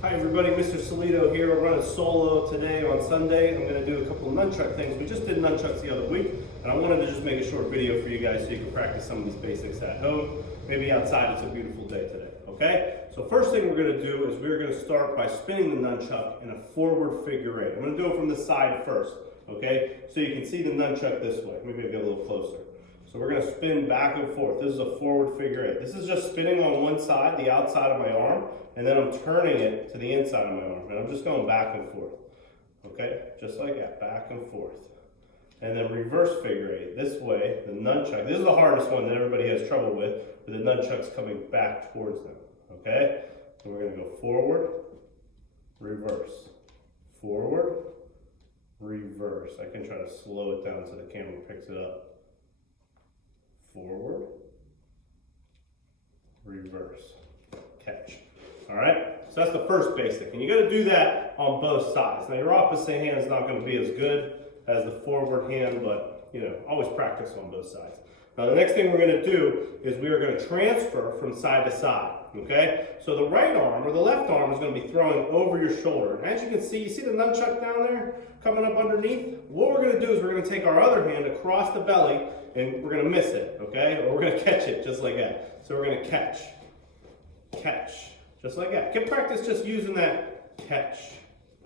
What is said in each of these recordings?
Hi everybody, Mr. Solito here. We're running solo today on Sunday. I'm going to do a couple of nunchuck things. We just did nunchucks the other week, and I wanted to just make a short video for you guys so you can practice some of these basics at home. Maybe outside, it's a beautiful day today, okay? So first thing we're going to do is we're going to start by spinning the nunchuck in a forward figure eight. I'm going to do it from the side first, okay? So you can see the nunchuck this way. Maybe I'll get a little closer. So we're going to spin back and forth. This is a forward figure eight. This is just spinning on one side, the outside of my arm, and then I'm turning it to the inside of my arm. And I'm just going back and forth. Okay? Just like that, back and forth. And then reverse figure eight. This way, the nunchuck, this is the hardest one that everybody has trouble with the nunchuck's coming back towards them. Okay? And we're going to go forward, reverse, forward, reverse. I can try to slow it down so the camera picks it up. Forward, reverse, catch. All right, so that's the first basic, and you got to do that on both sides. Now your opposite hand is not going to be as good as the forward hand, but you know, always practice on both sides. Now the next thing we're going to do is we are going to transfer from side to side. Okay, so the right arm or the left arm is going to be throwing over your shoulder. And as you can see, you see the nunchuck down there coming up underneath? What we're going to do is we're going to take our other hand across the belly and we're going to miss it, okay? Or we're going to catch it just like that. So we're going to catch, just like that. Get practice just using that catch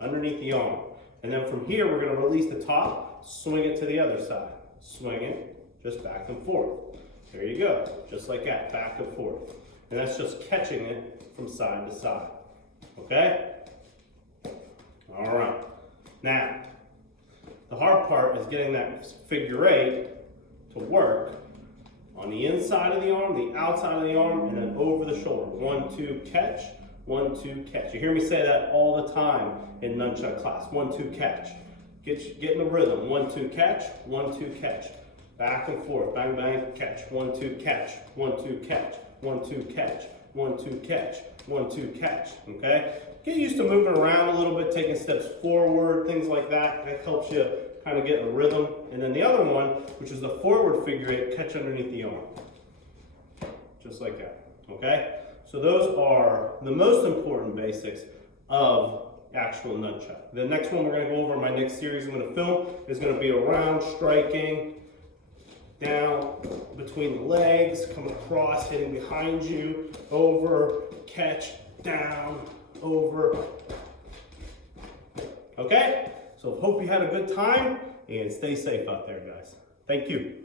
underneath the arm. And then from here, we're going to release the top, swing it to the other side. Swing it, just back and forth. There you go, just like that, back and forth. And that's just catching it from side to side, okay? All right, now, the hard part is getting that figure eight to work on the inside of the arm, the outside of the arm, and then over the shoulder. 1, 2, catch, 1, 2, catch. You hear me say that all the time in nunchuck class. 1, 2, catch. Get in the rhythm. 1, 2, catch, 1, 2, catch. Back and forth, bang, bang, catch. 1, 2, catch, 1, 2, catch. 1, 2, catch, 1, 2, catch, 1, 2, catch, okay? Get used to moving around a little bit, taking steps forward, things like that. That helps you kind of get in a rhythm. And then the other one, which is the forward figure eight, catch underneath the arm. Just like that, okay? So those are the most important basics of actual nunchuck. The next one we're gonna go over in my next series I'm gonna film is gonna be around striking, down between the legs, come across, hitting behind you, over, catch, down, over. Okay? So hope you had a good time and stay safe out there, guys. Thank you.